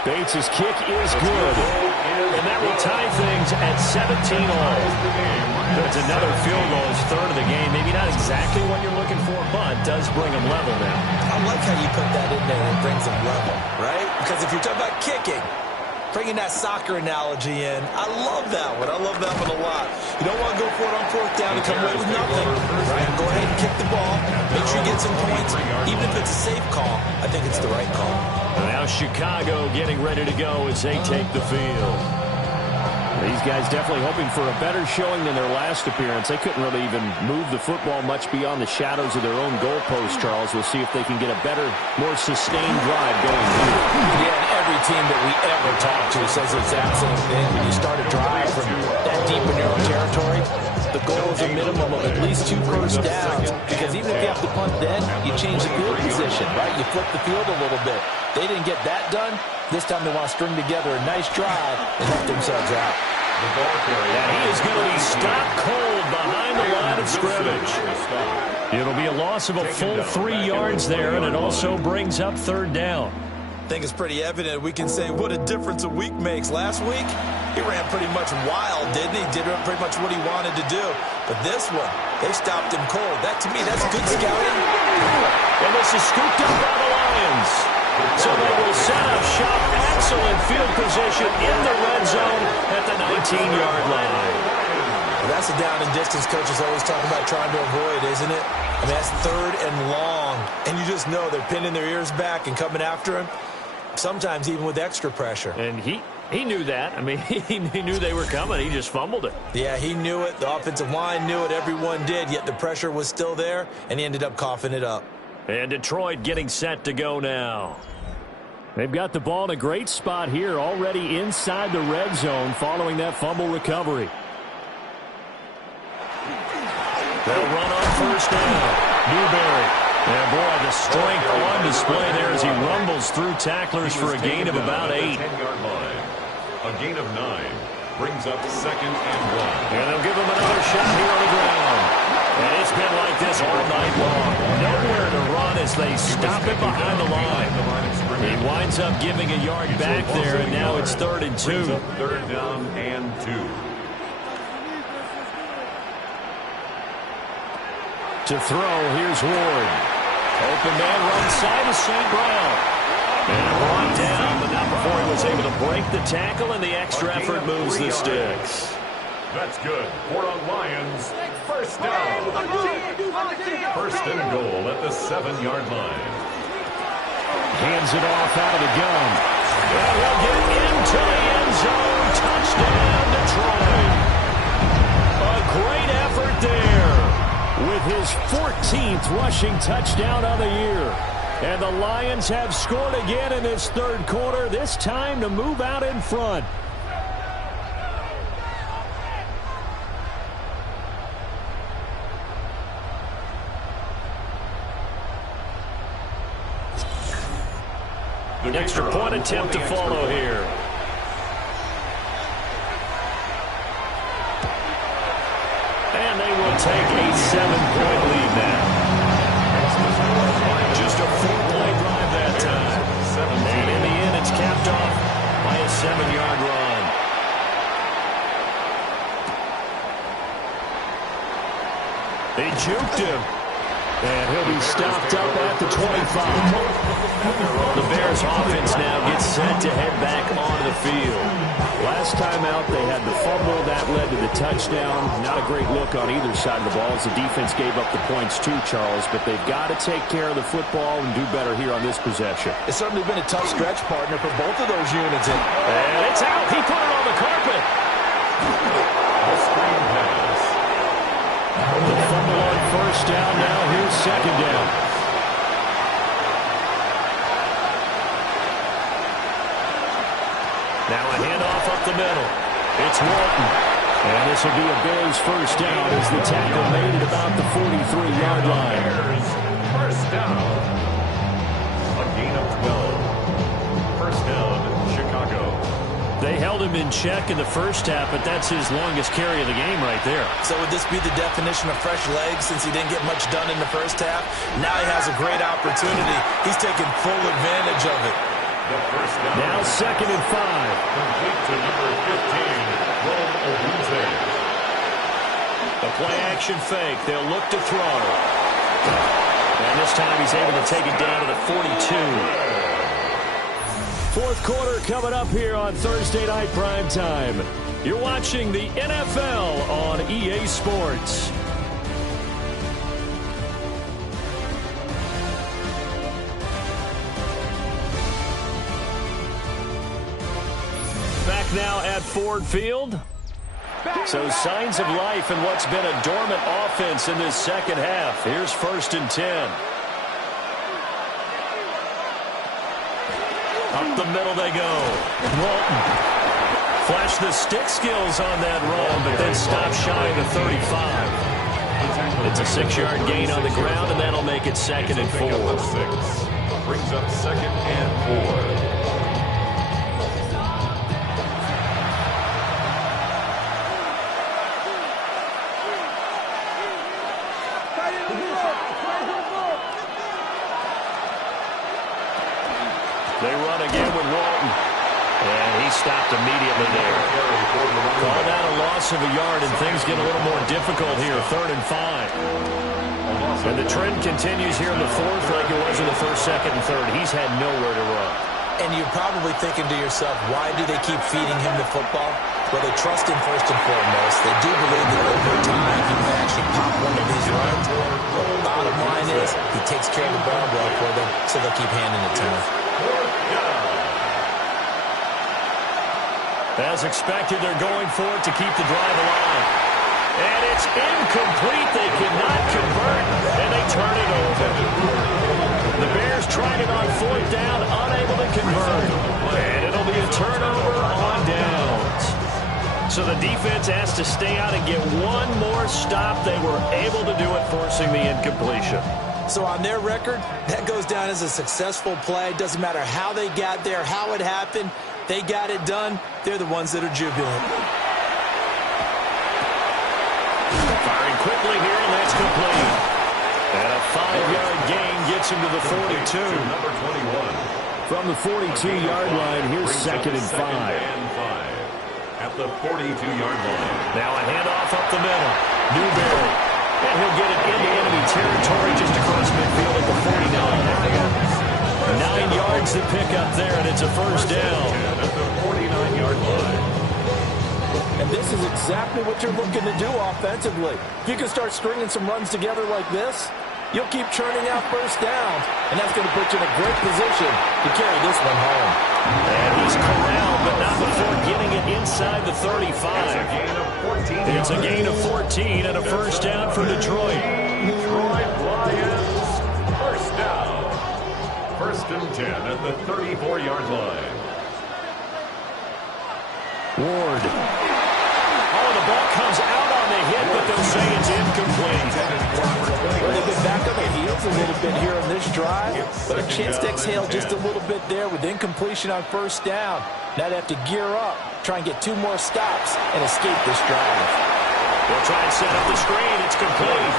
Bates' kick is good, and that will tie things at 17-all. That's another field goal, his third of the game. Maybe not exactly what you're looking for, but does bring them level now. I like how you put that in there and it brings them level, right? Because if you're talking about kicking, bringing that soccer analogy in, I love that one. I love that one a lot. You don't want to go for it on fourth down and come away with nothing, right? Go ahead and kick the ball. Make sure you get some points. Even if it's a safe call, I think it's the right call. Now Chicago getting ready to go as they take the field. These guys definitely hoping for a better showing than their last appearance. They couldn't really even move the football much beyond the shadows of their own goalpost, Charles. We'll see if they can get a better, more sustained drive going here. Yeah, and every team that we ever talk to says the exact same thing. When you start a drive from that deep in your own territory, the goal is a minimum of at least 2 first downs. Because even if you have to punt then, you change the field position, right? You flip the field a little bit. They didn't get that done. This time they want to string together a nice drive and help themselves out. And he is going to be stopped cold behind the line of scrimmage. It'll be a loss of a full 3 yards there, and it also brings up third down. I think it's pretty evident. We can say what a difference a week makes. Last week, he ran pretty much wild, didn't he? Did pretty much what he wanted to do. But this one, they stopped him cold. That, to me, that's good scouting. And this is scooped up by the Lions. So they will set up shop. Excellent field position in the red zone at the 19-yard line. Well, that's a down and distance coaches always talk about trying to avoid, isn't it? I mean, that's third and long. And you just know they're pinning their ears back and coming after him, sometimes even with extra pressure. And he knew that. I mean, he knew they were coming. He just fumbled it. Yeah, he knew it. The offensive line knew it. Everyone did, yet the pressure was still there, and he ended up coughing it up. And Detroit getting set to go now. They've got the ball in a great spot here, already inside the red zone following that fumble recovery. They'll run on first down. Newberry. And boy, the strength on display there as he rumbles through tacklers for a gain of about 8. 10-yard line. A gain of 9 brings up second and 1. And they'll give him another shot here on the ground. And it's been like this all night long. Nowhere to run as they stop it behind the line. He winds up giving a yard back there, and now it's 3rd and 2. Third down and 2. To throw, here's Ward. Open man right side of St. Brown. And brought down, but not before he was able to break the tackle, and the extra effort moves the sticks. That's good. For the Lions, first down. First and goal at the 7-yard line. Hands it off out of the gun. And he'll get into the end zone. Touchdown, Detroit. A great effort there with his 14th rushing touchdown of the year. And the Lions have scored again in this third quarter, this time to move out in front. An extra point attempt to follow here. And they will take a 7-point lead now. Just a 4-play drive that time. And in the end, it's capped off by a 7-yard run. They juked him. And he'll be stopped up at the 25. The Bears offense now gets set to head back onto the field. Last time out, they had the fumble. That led to the touchdown. Not a great look on either side of the ball as the defense gave up the points too, Charles. But they've got to take care of the football and do better here on this possession. It's certainly been a tough stretch, partner, for both of those units. And it's out. He put it on the carpet. The screen pass. The fumble on first down. Now here's second down. Now a handoff up the middle. It's Walton. And this will be a Bears first down as the tackle made at about the 43-yard line. Bears first down. A gain of 12. First down, Chicago. They held him in check in the first half, but that's his longest carry of the game right there. So would this be the definition of fresh legs since he didn't get much done in the first half? Now he has a great opportunity. He's taking full advantage of it. Now second and 5. Complete to number 15, Rome Obunze. The play action fake. They'll look to throw. And this time he's able to take it down to the 42. Fourth quarter coming up here on Thursday Night Prime Time. You're watching the NFL on EA Sports. Back now at Ford Field. So signs of life in what's been a dormant offense in this second half. Here's first and 10. Up the middle they go. Walton. Flash the stick skills on that run, but then stop shy of the 35. It's a 6-yard gain on the ground, and that'll make it second and 4. Brings up second and 4. They run again with Walton. And he stopped immediately there. Call that a loss of a yard, and things get a little more difficult here. Third and 5. And the trend continues here in the fourth like it was in the first, second, and third. He's had nowhere to run. And you're probably thinking to yourself, why do they keep feeding him the football? Well, they trust him first and foremost. They do believe that over time he can actually pop one of these runs. The bottom line is he takes care of the ball well for them, so they'll keep handing it to him. As expected, they're going for it to keep the drive alive. And it's incomplete. They cannot convert, and they turn it over. The Bears tried it on fourth down, unable to convert. And it'll be a turnover on downs. So the defense has to stay out and get one more stop. They were able to do it, forcing the incompletion. So on their record, that goes down as a successful play. Doesn't matter how they got there, how it happened. They got it done. They're the ones that are jubilant. Firing quickly here, and that's complete. And a 5-yard gain gets him to the 42. Number 21. From the 42-yard line, here's second and 5. At the 42-yard line. Now a handoff up the middle. Newberry. And he'll get it into enemy territory just across midfield at the 49. 9 yards to pick up there, and it's a first down. At the 49-yard line. And this is exactly what you're looking to do offensively. If you can start stringing some runs together like this, you'll keep churning out first downs, and that's going to put you in a great position to carry this one home. And he's corralled, but not before getting it inside the 35. It's a gain of 14 and a first down for Detroit. Detroit Lions, first down. First and 10 at the 34-yard line. Ward. Oh, the ball comes out on the hit, but they'll say it's incomplete. Well, they've been back on their heels a little bit here on this drive, but a chance to exhale just a little bit there with incompletion on first down. Now they have to gear up, try and get 2 more stops, and escape this drive. They'll try and set up the screen. It's complete.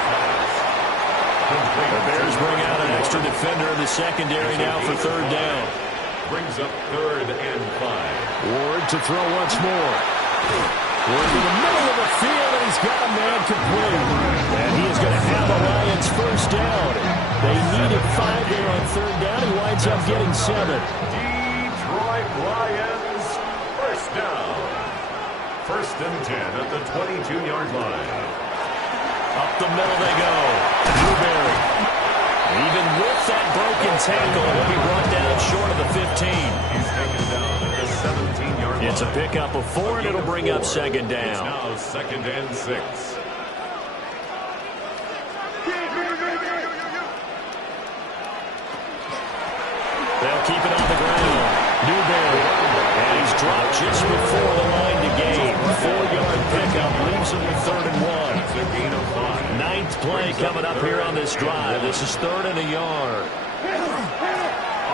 The Bears bring out an extra defender in the secondary now for third down. Brings up third and 5. Ward to throw once more. Ward in the middle of the field, and he's got a man complete. And he is going to have the Lions first down. They needed 5 there on third down. He winds up getting 7. Detroit Lions, first First down. First and 10 at the 22-yard line. Up the middle they go. Newberry. Even with that broken tackle, he'll be brought down short of the 15. He's taken down at the 17-yard line. It's a pickup of 4, and it'll bring up second down. It's now second and 6. They'll keep it on the ground. Newberry. And he's dropped just before the line to gain. 4-yard pickup leaves him with 3rd and 1. It's a gain of 5. 9th play coming up here on this drive. This is 3rd and a yard.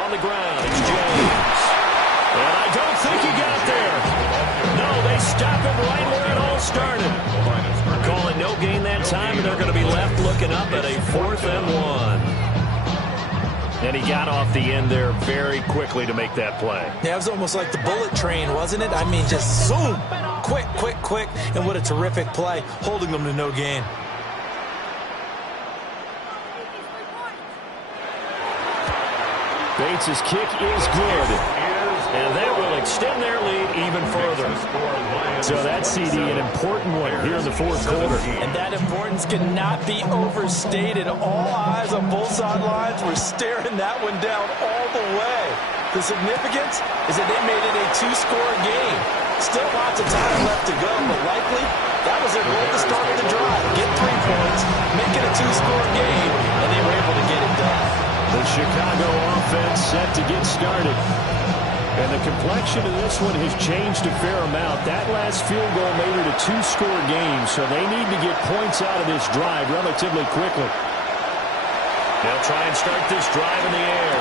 On the ground, it's James. And I don't think he got there. No, they stop him right where it all started. Calling no gain that time, and they're going to be left looking up at a 4th and 1. And he got off the end there very quickly to make that play. Yeah, it was almost like the bullet train, wasn't it? I mean, just zoom. Quick, quick, quick. And what a terrific play, holding them to no gain. Bates' kick is good. And that will extend their lead even further. So that CD, an important one here in the 4th quarter. And that importance cannot be overstated. All eyes on both sidelines were staring that one down all the way. The significance is that they made it a 2-score game. Still lots of time left to go, but likely that was their goal at the start of the drive. Get 3 points, make it a 2-score game, and they were able to get it done. The Chicago offense set to get started. And the complexion of this one has changed a fair amount. That last field goal made it a 2-score game, so they need to get points out of this drive relatively quickly. They'll try and start this drive in the air.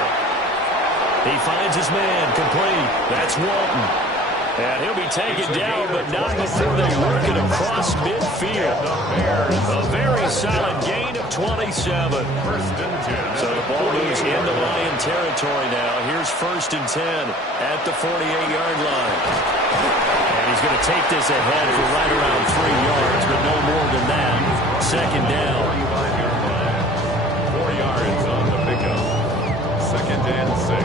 He finds his man, complete. That's Walton. And he'll be taken down, but not before they work it across midfield. A very solid gain of 27. So the ball moves into Lion territory now. Here's 1st and 10 at the 48-yard line. And he's going to take this ahead for right around 3 yards, but no more than that. 2nd down. 4 yards on the pickup. 2nd and 6.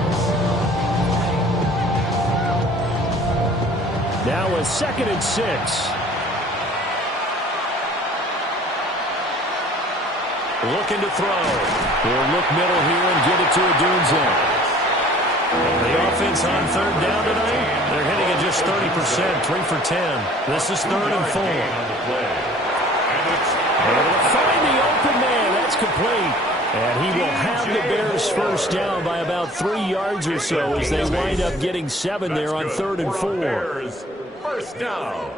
Now a 2nd and 6. Looking to throw. He'll look middle here and get it to Odunze. The offense on 3rd down tonight, they're hitting at just 30%, 3 for 10. This is 3rd and 4. And they'll find the open man. That's complete. And he will have the Bears first down by about 3 yards or so as they wind up getting 7 there on 3rd and 4. First down.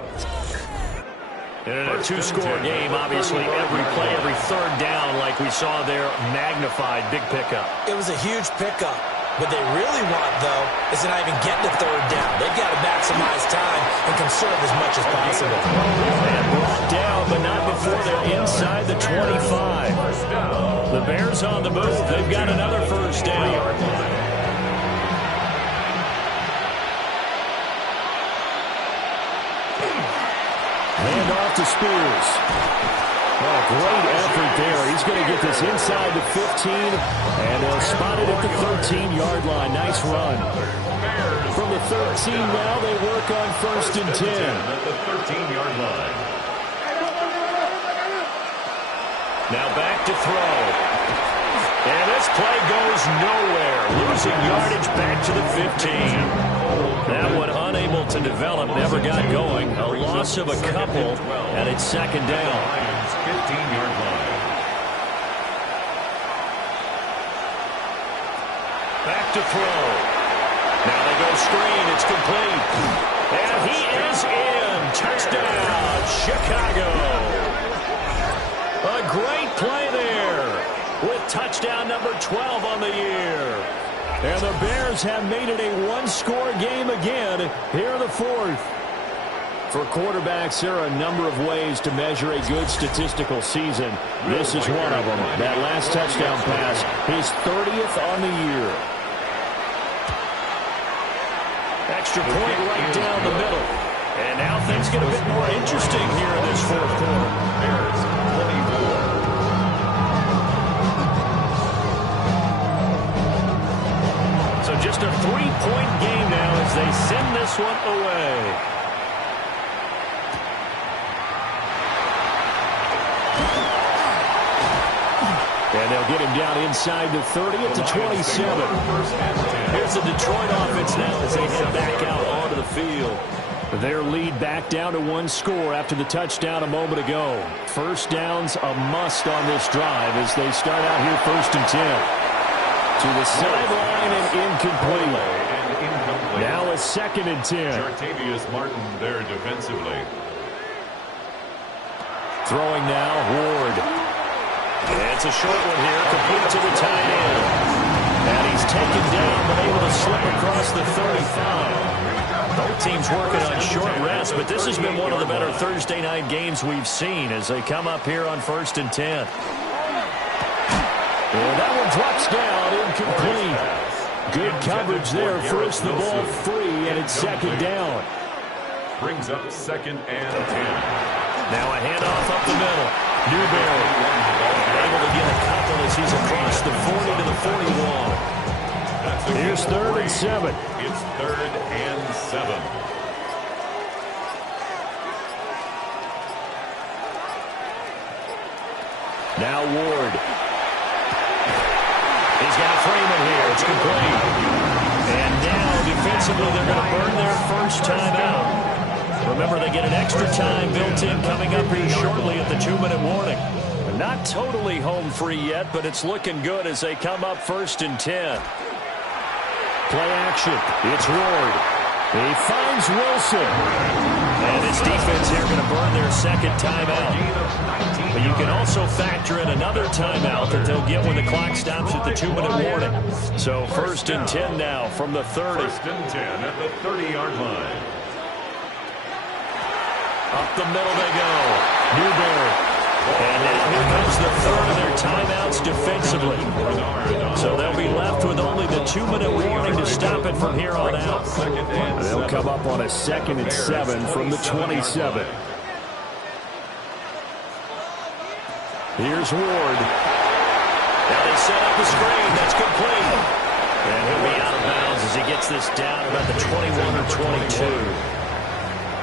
And in a 2-score game, obviously every play, every 3rd down like we saw there, magnified, big pickup. It was a huge pickup. What they really want, though, is to not even get to 3rd down. They've got to maximize time and conserve as much as possible. And brought down, but not before they're inside the 25. The Bears on the move. They've got another first down. Hand off to Spears. Oh, great effort there. He's going to get this inside the 15, and they'll spot it at the 13-yard line. Nice run. From the 13 now, they work on 1st and 10. At the 13-yard line. Now back to throw. And this play goes nowhere. Losing yardage back to the 15. That one unable to develop, never got going. A loss of a couple, and it's 2nd down. 15-yard line. Back to throw. Now they go screen. It's complete. And he is in. Touchdown, Chicago. A great play there with touchdown number 12 on the year. And the Bears have made it a 1-score game again here in the 4th. For quarterbacks, there are a number of ways to measure a good statistical season. This is one of them. That last touchdown pass, his 30th on the year. Extra point right down the middle. And now things get a bit more interesting here in this 4th quarter. Bears 24. So just a 3-point game now as they send send this one away. And they'll get him down inside the 30 at the 27. Here's the Detroit offense now as they head back out onto the field. Their lead back down to one score after the touchdown a moment ago. First down's a must on this drive as they start out here 1st and 10. To the sideline and incomplete. Now a 2nd and 10. Jartavius Martin there defensively. Throwing now, Ward. It's a short one here, complete to the tight end. And he's taken down, but able to slip across the 35. Both teams working on short rest, but this has been one of the better Thursday night games we've seen as they come up here on 1st and 10. And that one drops down, incomplete. Good coverage there, forced the ball free, and it's 2nd down. Brings up 2nd and 10. Now a handoff up the middle. Newberry able to get a couple as he's across the 40 to the 41. Here's 3rd and 7. It's 3rd and 7. Now Ward. He's got Freeman here. It's complete. And now defensively they're going to burn their first timeout. Remember, they get an extra time built in coming up here shortly at the 2-minute warning. They're not totally home free yet, but it's looking good as they come up 1st and 10. Play action. It's Ward. He finds Wilson. And his defense here going to burn their 2nd timeout. But you can also factor in another timeout that they'll get when the clock stops at the 2-minute warning. So 1st and 10 now from the 30. 1st and 10 at the 30-yard line. Up the middle they go. Newberry. And now here comes the 3rd of their timeouts defensively. So they'll be left with only the 2-minute warning to stop it from here on out. They'll come up on a 2nd and 7 from the 27. Here's Ward. Now they set up a screen. That's complete. And he'll be out of bounds as he gets this down about the 21 or 22.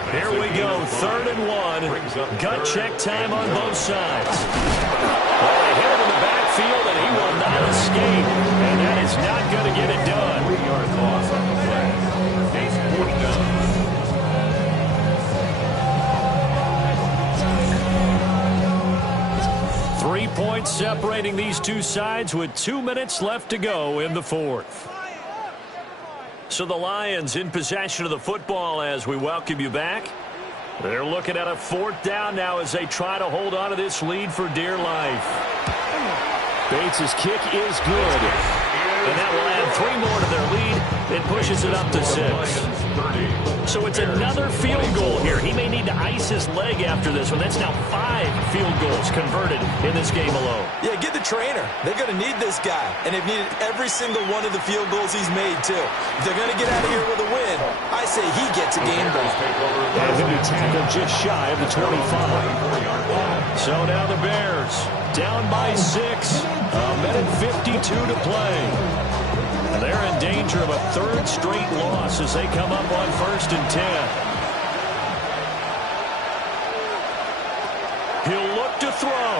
Here we go, 3rd and 1. Gut check time on both sides. Well, they hit him in the backfield, and he will not escape. And that is not going to get it done. 3-yard loss on the play. Case 4 down. 3 points separating these two sides with 2 minutes left to go in the 4th. So the Lions in possession of the football as we welcome you back. They're looking at a 4th down now as they try to hold on to this lead for dear life. Bates' kick is good. And that will add 3 more to their lead. It pushes it up to 6. So it's another field goal here. He may need to ice his leg after this one. That's now 5 field goals converted in this game alone. Yeah, get the trainer. They're going to need this guy. And they've needed every single one of the field goals he's made, too. If they're going to get out of here with a win, I say he gets a game ball. And he'll be tackled just shy of the 25. So now the Bears down by 6. A minute 52 to play. They're in danger of a 3rd straight loss as they come up on 1st and 10. He'll look to throw.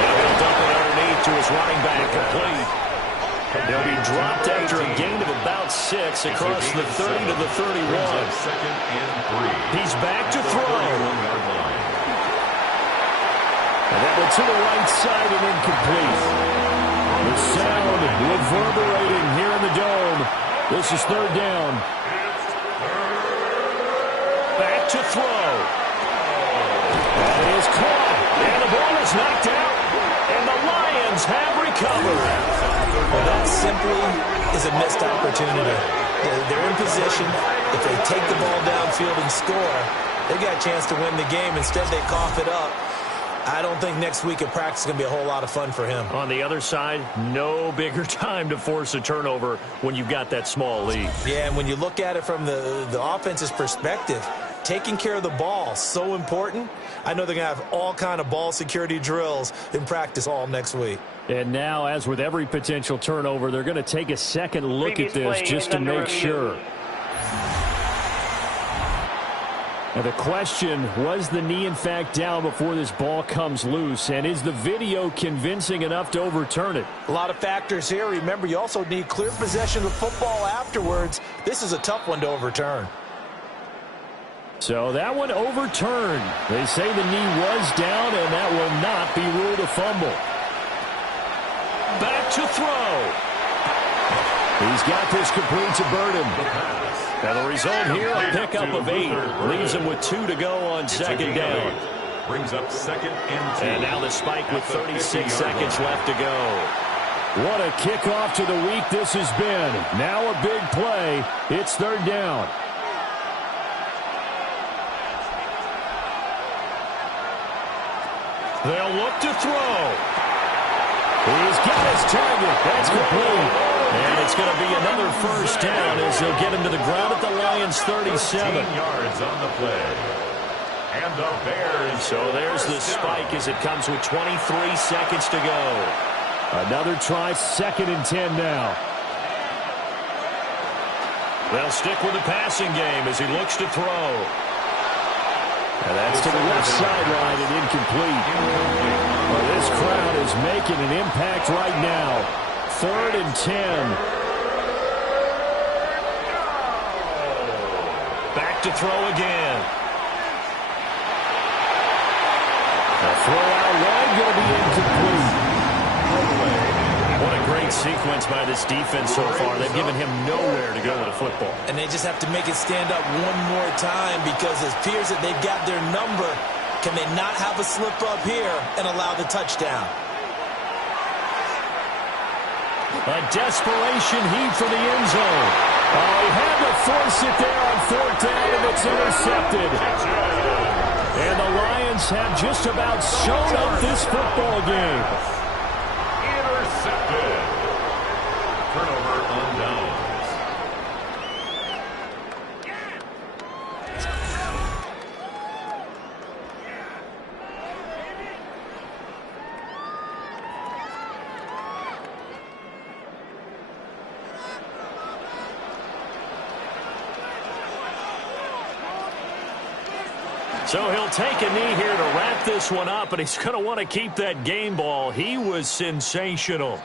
And he'll dump it underneath to his running back, complete. They'll be dropped after a gain of about 6 across the 30 to the 31. 2nd and 3. He's back to throw. And that one to the right side and incomplete. The sound reverberating here in the dome. This is 3rd down. Back to throw. That is caught. And the ball is knocked out. And the Lions have recovered. Well, that simply is a missed opportunity. They're in position. If they take the ball downfield and score, they got a chance to win the game. Instead, they cough it up. I don't think next week at practice is going to be a whole lot of fun for him. On the other side, no bigger time to force a turnover when you've got that small lead. Yeah, and when you look at it from the offense's perspective, taking care of the ball, so important. I know they're going to have all kind of ball security drills in practice all next week. And now, as with every potential turnover, they're going to take a second look at this just to make sure. Now the question, was the knee in fact down before this ball comes loose? And is the video convincing enough to overturn it? A lot of factors here. Remember, you also need clear possession of the football afterwards. This is a tough one to overturn. So that one overturned. They say the knee was down, and that will not be ruled a fumble. Back to throw. He's got this complete to Burton. Now the result here, a pickup of 8. Leaves him with 2 to go on second down. Brings up 2nd and 2. And now the spike with 36 seconds left to go. What a kickoff to the week this has been. Now a big play. It's 3rd down. They'll look to throw. He's got his target. That's complete. And it's going to be another 1st down as they'll get him to the ground at the Lions' 37. 13 yards on the play. And the Bears. So there's the spike as it comes with 23 seconds to go. Another try, 2nd and 10 now. They'll stick with the passing game as he looks to throw. And that's to the left sideline and incomplete. Well, this crowd is making an impact right now. 3rd and 10. Back to throw again. The throw out wide going to be incomplete. What a great sequence by this defense so far. They've given him nowhere to go with a football. And they just have to make it stand up one more time because it appears that they've got their number. Can they not have a slip up here and allow the touchdown? A desperation heave for the end zone. Oh, he had to force it there on 4th down, and it's intercepted. And the Lions have just about shown up this football game. Intercepted. Turnover on downs. So he'll take a knee here to wrap this one up, and he's going to want to keep that game ball. He was sensational.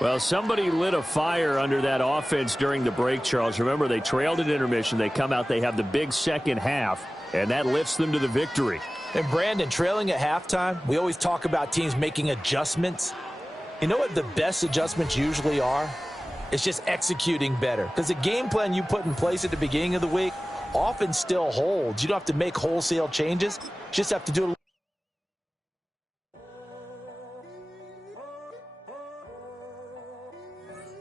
Well, somebody lit a fire under that offense during the break, Charles. Remember, they trailed at intermission. They come out, they have the big second half, and that lifts them to the victory. And Brandon, trailing at halftime, we always talk about teams making adjustments. You know what the best adjustments usually are? It's just executing better. Because the game plan you put in place at the beginning of the week often still holds. You don't have to make wholesale changes. You just have to do it